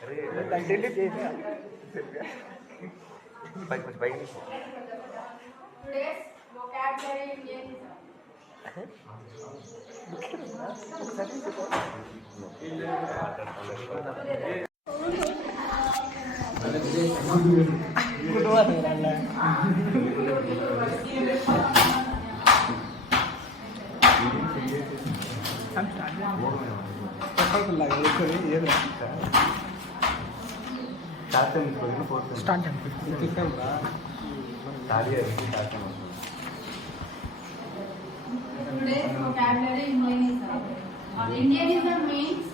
Today's vocabulary Indian. Today's vocabulary Indianism. Indianism means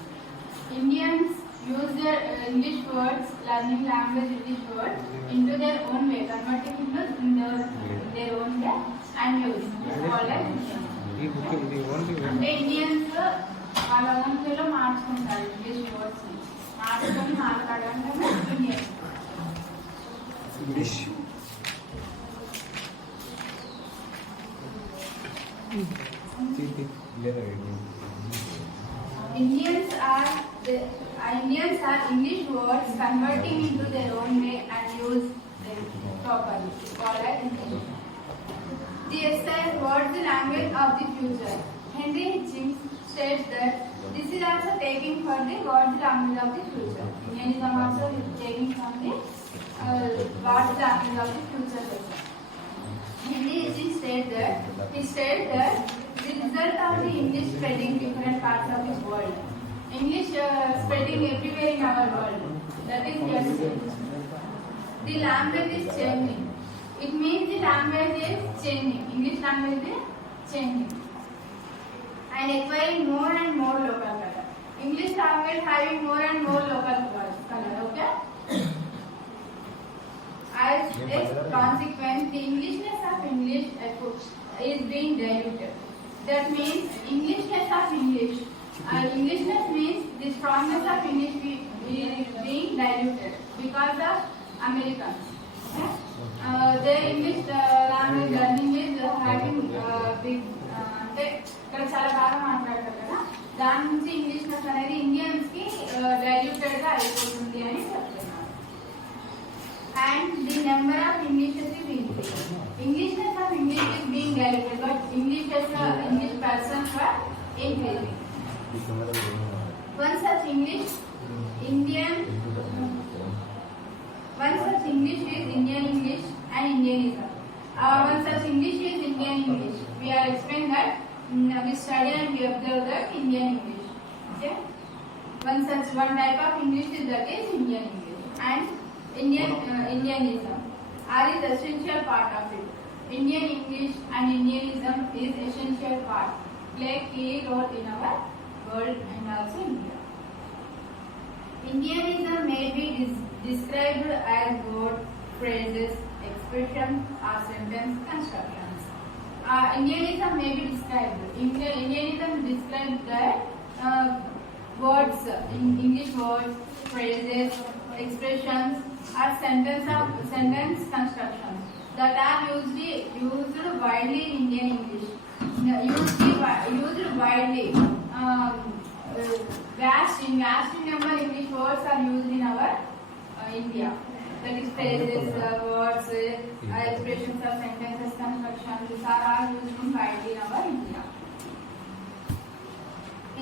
Indians use their English words, learning language English words into their own way, converting into their own way and use. It's called as Indianism. అంటే Indians వాళ్ళ own వేలో మార్చుకుంటారు English words ని మార్చుకొని మాట్లాడడం Indian. English Indians are English words converting into their own way and use them properly. Called as Indian. The essay "What's the language of the future?" Henry James states that this is also taking for the what's the language of the future. Indianism also is taking from the what's the language of the future lesson. Henry James states that the result of the English spreading different parts of the world. English spreading everywhere in our world. That is yes. The language is changing. It means the language is changing. English language is changing. And acquiring more and more local color. English language having more and more local color. Okay? As a consequence, the Englishness of English is being diluted. That means Englishness of English. Englishness means the strongness of English is being diluted because of Americans. Okay? Their English language learning is having big అంటే ఇక్కడ చాలా బాగా మాట్లాడతారు కదా దాని నుంచి ఇంగ్లీష్నెస్ అనేది Indians కి డైల్యూటెడ్ గా అయిపోతుంది అని చెప్తున్నారు. And the number of Englishes is increasing. Englishness of English is being diluted, but English persons are increasing. One such English is Indian English and Indianism. One such English is Indian English. We are explained that we study and we observe that Indian English. Okay. One type of English is that is Indian English and Indianism are the essential part of it. Indian English and Indianism is essential part. Play key role in our world and also India. Indianism may be described as words, phrases, expressions or sentence constructions. Indianism may be described. Indianism describes that words, English words, phrases, expressions or sentence constructions that are used widely in Indian English. Used widely. Vast number English words are used in our India. That is phrases, words, expressions of sentences, constructions. These are all used in widely in our India.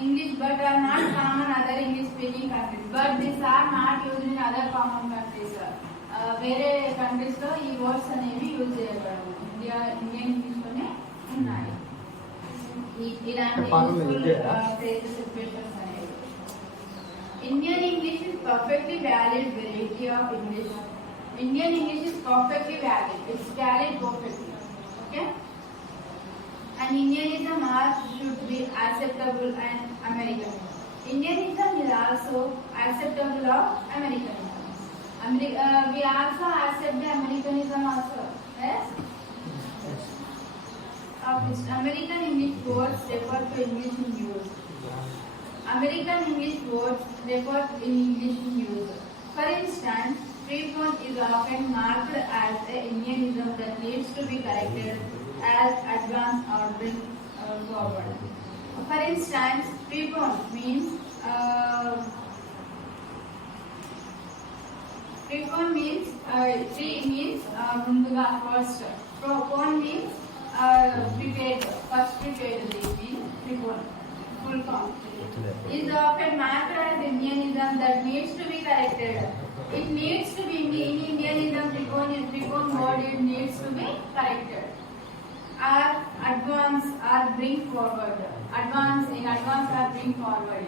English but are not common other English speaking countries. But these are not used in other common countries. వేరే countries లో ఈ words అనేవి use చేయబడవు. Indian English లోనే ఉన్నాయి ఇలాంటి phrases, expressions అనేవి. Indian English is perfectly valid variety of English. Indian English is perfectly valid. It's valid perfectly. Okay? And Indianism should be acceptable and American. Indianism is also acceptable of Americanism. We also accept the Americanism also. Yes? American English words refer to English in use. American English words refer to English in use. For instance, freeform is often marked as an Indianism that needs to be corrected as advanced or bring forward. For instance, freeform means Prepone means pre means munduga first. Propone means prepared. First prepared means prepone. Full form. Is often marked as Indianism that needs to be corrected. It needs to be in Indianism. Prepone word it needs to be corrected. Or advance or bring forward. Advance or bring forward.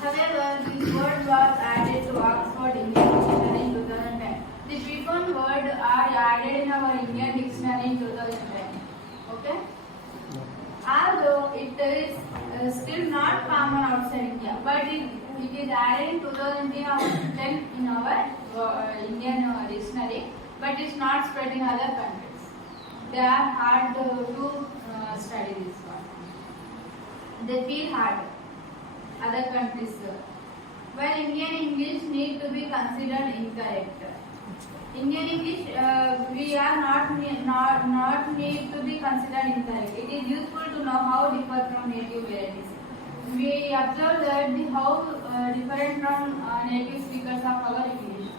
However, this word was added to Oxford Indian Dictionary in 2010. The prepone word are added in our Indian Dictionary in 2010. Okay? Although it is still not common outside India, but it is added in 2010 in our Indian dictionary, but it's not spread in other countries. They are hard to study this one. They feel hard. Other countries. While Indian English need to be considered incorrect. Indian English we are not need to be considered incorrect. It is useful to know how differ from native varieties. We observe that how different from native speakers of our English.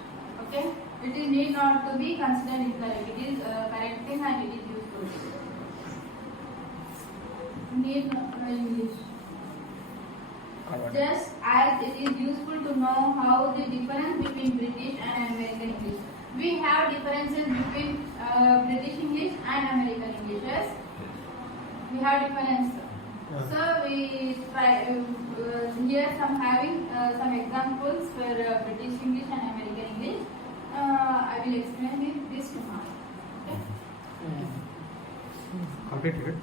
Okay, it is need not to be considered incorrect. It is correcting and it is useful. Need English. Just as it is useful to know how the difference between British and American English. We have differences between British English and American English. Yes? We have difference. Yeah. So we try here having some examples for British English and American English. I will explain it this tomorrow. Okay? Completed.